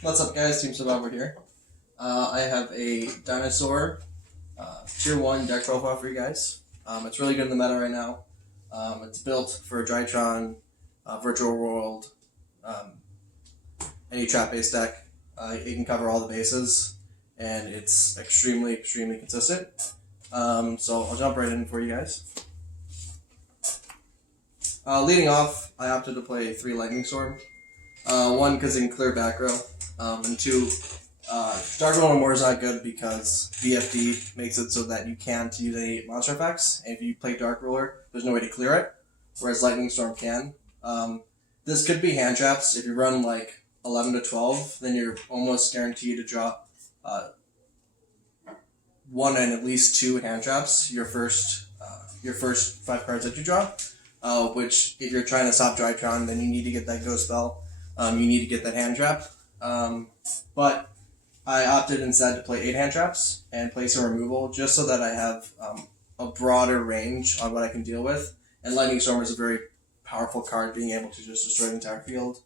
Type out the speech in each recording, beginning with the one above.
What's up, guys? Team Survivor here. I have a Dinosaur Tier 1 deck profile for you guys. It's really good in the meta right now. It's built for a Drytron, Virtual World, any trap-based deck. It can cover all the bases, and it's extremely consistent. So I'll jump right in for you guys. Leading off, I opted to play 3 Lightning Storm. One, because it can clear back row, and 2, Dark Golem War is not good because VFD makes it so that you can't use any monster effects, and if you play Dark Ruler, there's no way to clear it, whereas Lightning Storm can. This could be hand traps. If you run like 11 to 12, then you're almost guaranteed to drop 1 and at least 2 hand traps your first 5 cards that you draw. Which, if you're trying to stop Drytron, then you need to get that Ghost Spell. You need to get that hand trap. But I opted instead to play 8 hand traps and play some removal just so that I have a broader range on what I can deal with. And Lightning Storm is a very powerful card, being able to just destroy the entire field.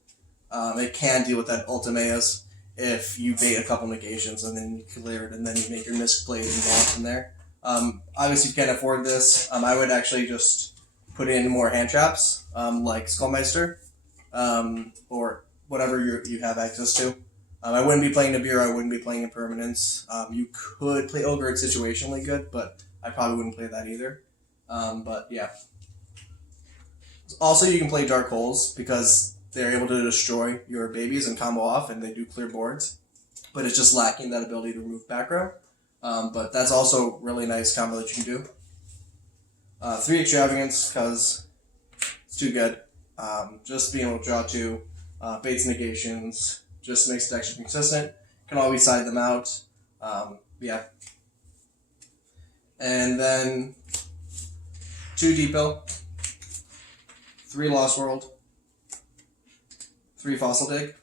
It can deal with that Ultimaeus if you bait a couple negations and then you clear it and then you make your misplayed and go in there. Obviously, if you can't afford this, I would actually just put in more hand traps, like Skullmeister, or whatever you have access to. I wouldn't be playing Nibiru, I wouldn't be playing Impermanence. You could play Ogre, it's situationally good, but I probably wouldn't play that either. But yeah. Also, you can play Dark Holes, because they're able to destroy your babies and combo off, and they do clear boards. But it's just lacking that ability to remove back row. But that's also really nice combo that you can do. 3 Extravagance, because it's too good. Just being able to draw 2, baits negations, just makes the extra consistent. Can always side them out. Yeah. And then 2 Depot, 3 Lost World, 3 Fossil Dig.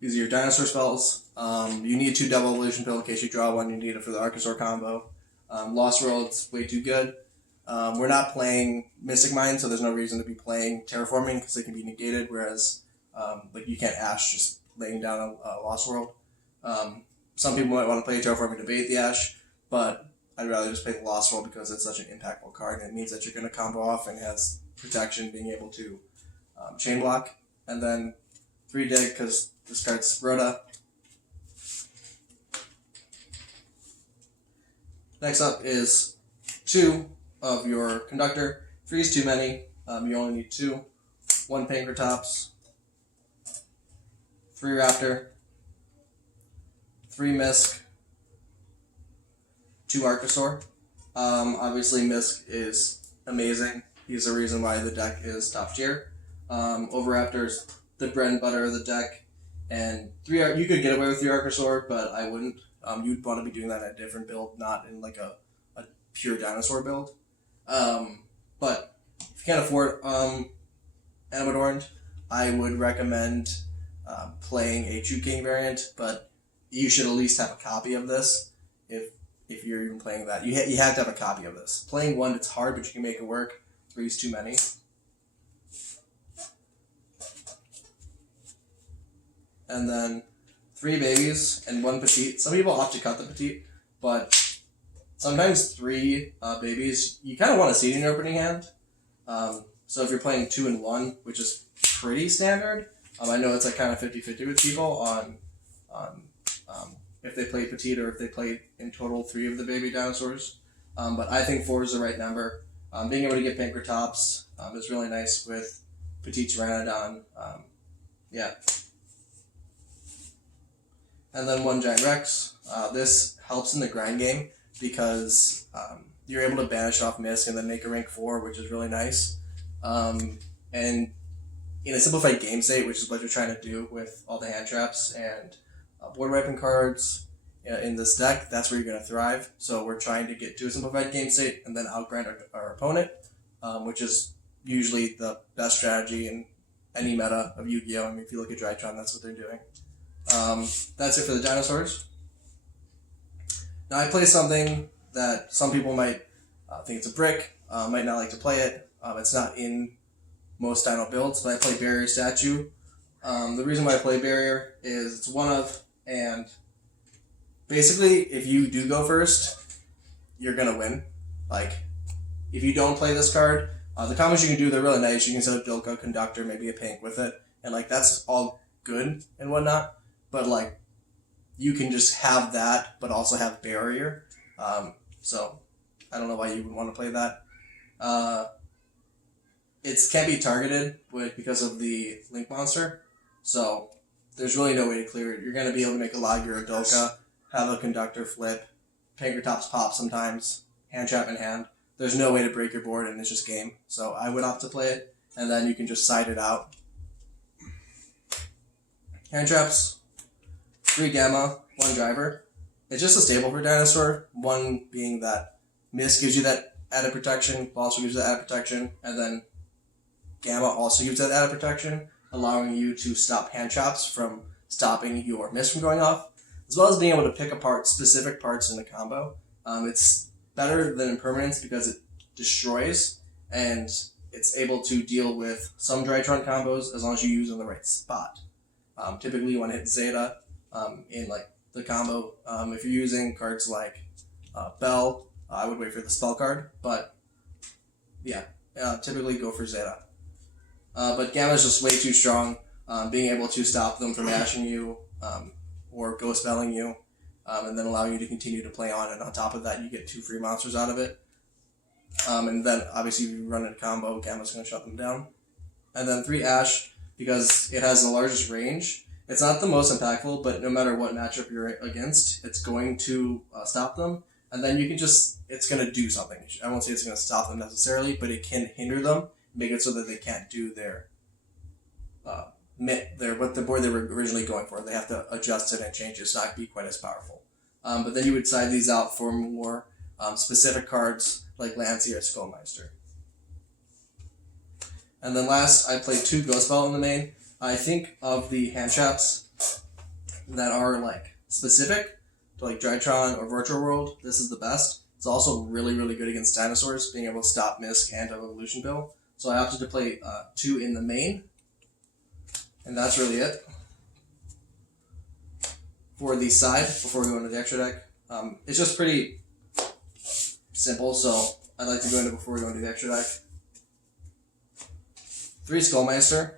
These are your dinosaur spells. You need 2 Double Evolution Pill in case you draw 1. You need it for the Archosaur combo. Lost World's way too good. We're not playing Mystic Mine, so there's no reason to be playing Terraforming because they can be negated, whereas like you can't Ash just laying down a Lost World. Some people might want to play Terraforming to bait the Ash, but I'd rather just play the Lost World because it's such an impactful card, and it means that you're going to combo off and has protection, being able to chain block. And then 3 Dig because this card's Rhoda. Next up is 2 of your Conductor. 3 is too many. You only need 2. 1 Pankratops, 3 Raptor, 3 Misk, 2 Archosaur. Obviously, Misk is amazing. He's the reason why the deck is top tier. Overraptor's the bread and butter of the deck, and you could get away with 3 Archosaur, but I wouldn't. You'd want to be doing that in a different build, not in like a pure dinosaur build. But if you can't afford Animadorn, I would recommend playing a True King variant, but you should at least have a copy of this if you're even playing that. You have to have a copy of this. Playing 1, it's hard, but you can make it work. 3 is too many. And then 3 babies and 1 petite. Some people opt to cut the petite, but sometimes 3 babies, you kind of want to see it in your opening hand. So if you're playing 2 and 1, which is pretty standard, I know it's like kind of 50-50 with people on if they play petite or if they play in total 3 of the baby dinosaurs. But I think 4 is the right number. Being able to get Pankratops is really nice with petite Pteranodon. Yeah. And then 1 Giant Rex. This helps in the grind game because you're able to banish off Misk and then make a rank 4, which is really nice. And in a simplified game state, which is what you're trying to do with all the hand traps and board wiping cards in this deck, that's where you're going to thrive. So we're trying to get to a simplified game state and then outgrind our opponent, which is usually the best strategy in any meta of Yu-Gi-Oh! I mean, if you look at Drytron, that's what they're doing. That's it for the dinosaurs. Now I play something that some people might think it's a brick, might not like to play it. It's not in most dino builds, but I play Barrier Statue, The reason why I play barrier is it's one of, and basically if you do go first, you're gonna win. Like, if you don't play this card, the combos you can do, they're really nice. You can set up Dilka, Conductor, maybe a Pink with it, and like that's all good and whatnot. But like, you can just have that, but also have barrier. So I don't know why you would want to play that. It can't be targeted because of the Link monster, so there's really no way to clear it. You're going to be able to make a Logger or Dolka, have a Conductor flip, Pankratops pop sometimes, hand trap in hand. There's no way to break your board, and it's just game. So I would opt to play it, and then you can just side it out. Hand traps, 3 Gamma, 1 Driver. It's just a staple for Dinosaur, one being that Miss gives you that added protection, also gives you that added protection, and then Gamma also gives that added protection, allowing you to stop hand traps from stopping your Miss from going off, as well as being able to pick apart specific parts in the combo. It's better than Impermanence because it destroys, and it's able to deal with some Drytron combos as long as you use it in the right spot. Typically you want to hit Zeta in like the combo. If you're using cards like Bell, I would wait for the spell card, but yeah, typically go for Zeta. But Gamma is just way too strong. Being able to stop them from mashing you or ghost spelling you, and then allow you to continue to play on, and on top of that you get 2 free monsters out of it. And then obviously if you run a combo, Gamma's going to shut them down. And then 3 Ash, because it has the largest range. It's not the most impactful, but no matter what matchup you're against, it's going to stop them. And then you can just, it's going to do something. I won't say it's going to stop them necessarily, but it can hinder them, make it so that they can't do their what the board they were originally going for. They have to adjust it and change it so not be quite as powerful. But then you would side these out for more specific cards like Lancia or Skullmeister. And then last, I played 2 Ghost Bell in the main. I think of the hand traps that are like specific to like Drytron or Virtual World, this is the best. It's also really, really good against Dinosaurs, being able to stop Misk and Evolution Bill. So I opted to play 2 in the main, and that's really it. For the side, before we go into the extra deck, it's just pretty simple, so I'd like to go into before we go into the extra deck. 3 Skullmeister.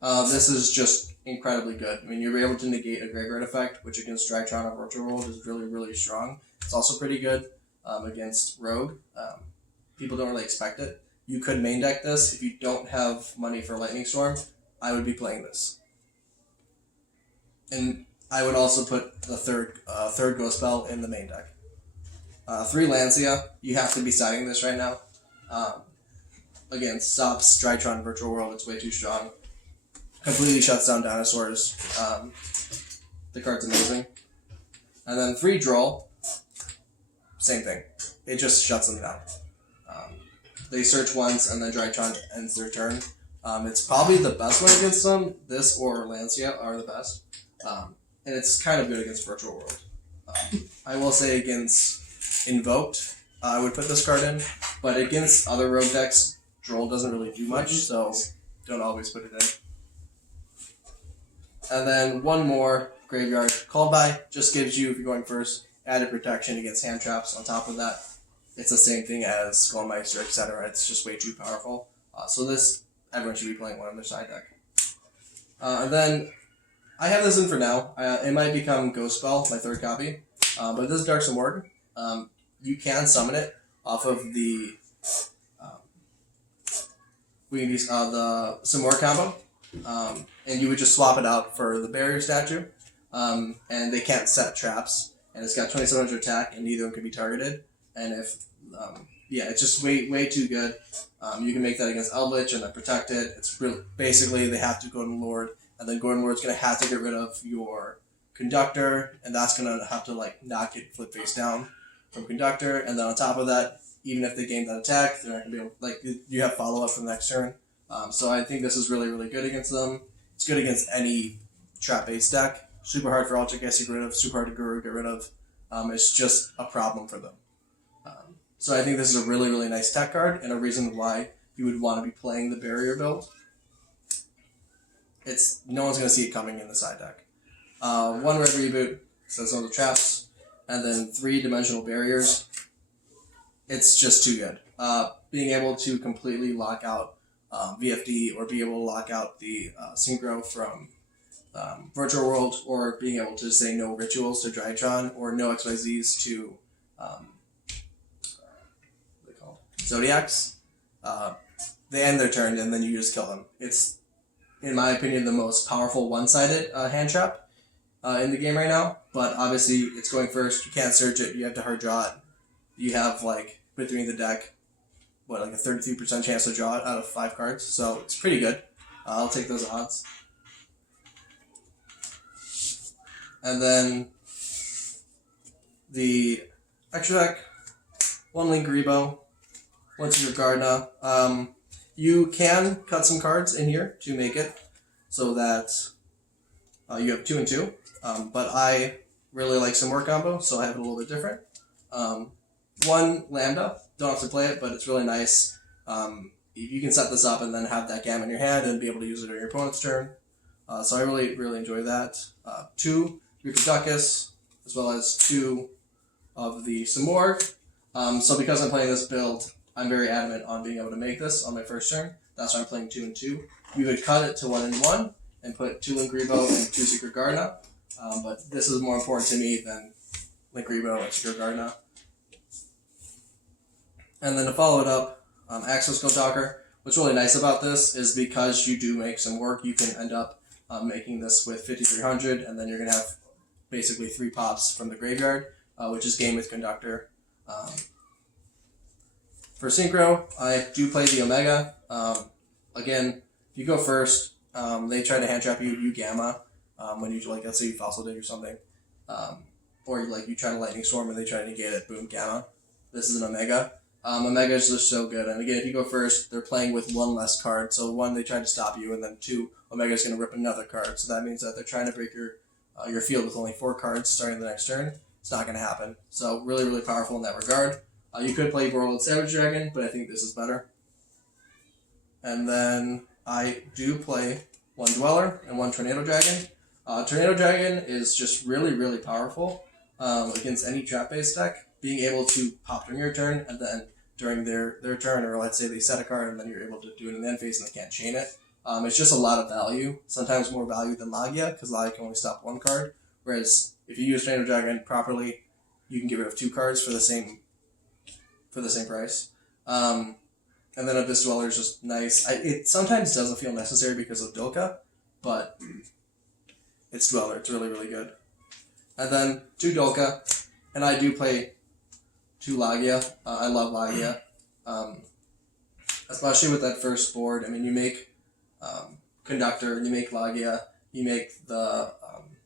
This is just incredibly good. I mean, you're able to negate a graveyard effect, which against Drytron or Virtual World is really, really strong. It's also pretty good against Rogue. People don't really expect it. You could main deck this. If you don't have money for Lightning Storm, I would be playing this. And I would also put the third Ghost Bell in the main deck. 3 Lancia. You have to be siding this right now. Again, stops Drytron Virtual World. It's way too strong. Completely shuts down Dinosaurs. The card's amazing. And then 3 Droll. Same thing. It just shuts them down. They search once and then Drytron ends their turn. It's probably the best one against them. This or Lancia are the best. And it's kind of good against Virtual World. I will say against Invoked, I would put this card in. But against other Rogue decks, Droll doesn't really do much, so don't always put it in. And then 1 more Graveyard. Called By just gives you, if you're going first, added protection against hand traps. On top of that, it's the same thing as Skullmeister, etc. It's just way too powerful. So this, everyone should be playing one on their side deck. And then, I have this in for now. It might become Ghost Bell, my 3rd copy. But this is Dark Simorg. You can summon it off of the we can use the Simorg combo. And you would just swap it out for the Barrier statue. And they can't set traps. And it's got 2700 attack, and neither of them can be targeted. And if, it's just way too good. You can make that against Eldritch and then protect it. It's really, basically, they have to Golden Lord, and then Golden Lord's going to have to get rid of your Conductor, and that's going to have to, like, knock it flip face down from Conductor. And then on top of that, even if they gain that attack, they're not going to be able, like, you have follow-up for the next turn. So I think this is really, really good against them. It's good against any trap-based deck. Super hard for Ultra Guess to get rid of, super hard to Guru get rid of. It's just a problem for them. So I think this is a really, really nice tech card, and a reason why you would want to be playing the Barrier build. no one's going to see it coming in the side deck. 1 red reboot, so some of the traps, and then 3 dimensional barriers. It's just too good. Being able to completely lock out VFD, or be able to lock out the synchro from Virtual World, or being able to say no rituals to Drytron, or no XYZs to what are they called? Zodiacs. They end their turn and then you just kill them. It's, in my opinion, the most powerful one-sided hand trap in the game right now. But obviously, it's going first. You can't search it. You have to hard draw it. You have, like, between the deck, like a 33% chance to draw it out of 5 cards. So it's pretty good. I'll take those odds. And then the extra deck, 1 Link Rebo, 1 Secret Gardna. You can cut some cards in here to make it so that you have 2 and 2. But I really like some more combo, so I have it a little bit different. 1 Lambda, don't have to play it, but it's really nice. You can set this up and then have that Gamma in your hand and be able to use it on your opponent's turn. So I really, really enjoy that. 2 Rikuduckus, as well as 2 of the Samorg. So because I'm playing this build, I'm very adamant on being able to make this on my first turn. That's why I'm playing 2 and 2. You would cut it to 1 and 1 and put 2 Link Rebo and 2 Secret Gardna. But this is more important to me than Link Rebo and Secret Gardna. And then to follow it up, Axos Skull Talker. What's really nice about this is because you do make some work, you can end up making this with 5300, and then you're going to have basically 3 pops from the graveyard, which is Game with Conductor. For Synchro, I do play the Omega. Again, if you go first, they try to hand trap you, you Gamma, when you, like, let's say you Fossil Dig or something. Or you try to Lightning Storm and they try to negate it, boom, Gamma. This is an Omega. Omega is just so good. And again, if you go first, they're playing with 1 less card. So 1, they try to stop you, and then 2, Omega's going to rip another card. So that means that they're trying to break your field with only 4 cards starting the next turn. It's not going to happen. So really, really powerful in that regard. You could play Borrowed Savage Dragon, but I think this is better. And then I do play 1 Dweller and 1 Tornado Dragon. Tornado Dragon is just really, really powerful against any trap-based deck. Being able to pop during your turn, and then during their turn, or let's say they set a card and then you're able to do it in the end phase and they can't chain it. It's just a lot of value, sometimes more value than Lagia, because Lagia can only stop 1 card. Whereas if you use Tornado Dragon properly, you can get rid of 2 cards for the same price. And then Abyss Dweller is just nice. It sometimes doesn't feel necessary because of Dolka, but it's Dweller. It's really, really good. And then 2 Dolka, and I do play 2 Lagia. I love Lagia. Especially with that first board. I mean, you make Conductor, you make Lagia, you make the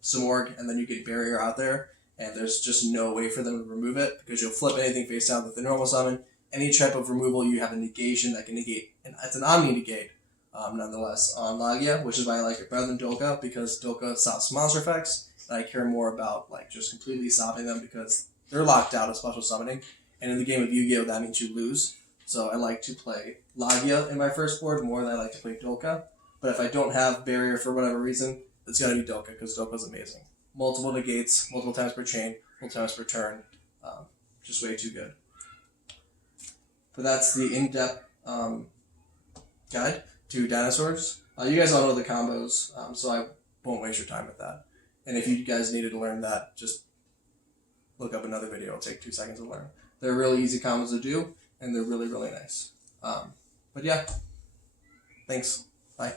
Samorg, and then you get Barrier out there, and there's just no way for them to remove it, because you'll flip anything face down with the normal summon. Any type of removal, you have a negation that can negate, and it's an Omni-Negate, nonetheless, on Lagia, which is why I like it better than Dolka, because Dolka stops monster effects, and I care more about just completely stopping them, because they're locked out of special summoning, and in the game of Yu-Gi-Oh! That means you lose. So I like to play Lagia in my first board more than I like to play Dolka. But if I don't have Barrier for whatever reason, it's going to be Dolka, because Dolka's amazing. Multiple negates, multiple times per chain, multiple times per turn. Just way too good. But that's the in-depth guide to dinosaurs. You guys all know the combos, so I won't waste your time with that. And if you guys needed to learn that, just look up another video. It'll take 2 seconds to learn. They're really easy combos to do, and they're really, really nice. But yeah, thanks. Bye.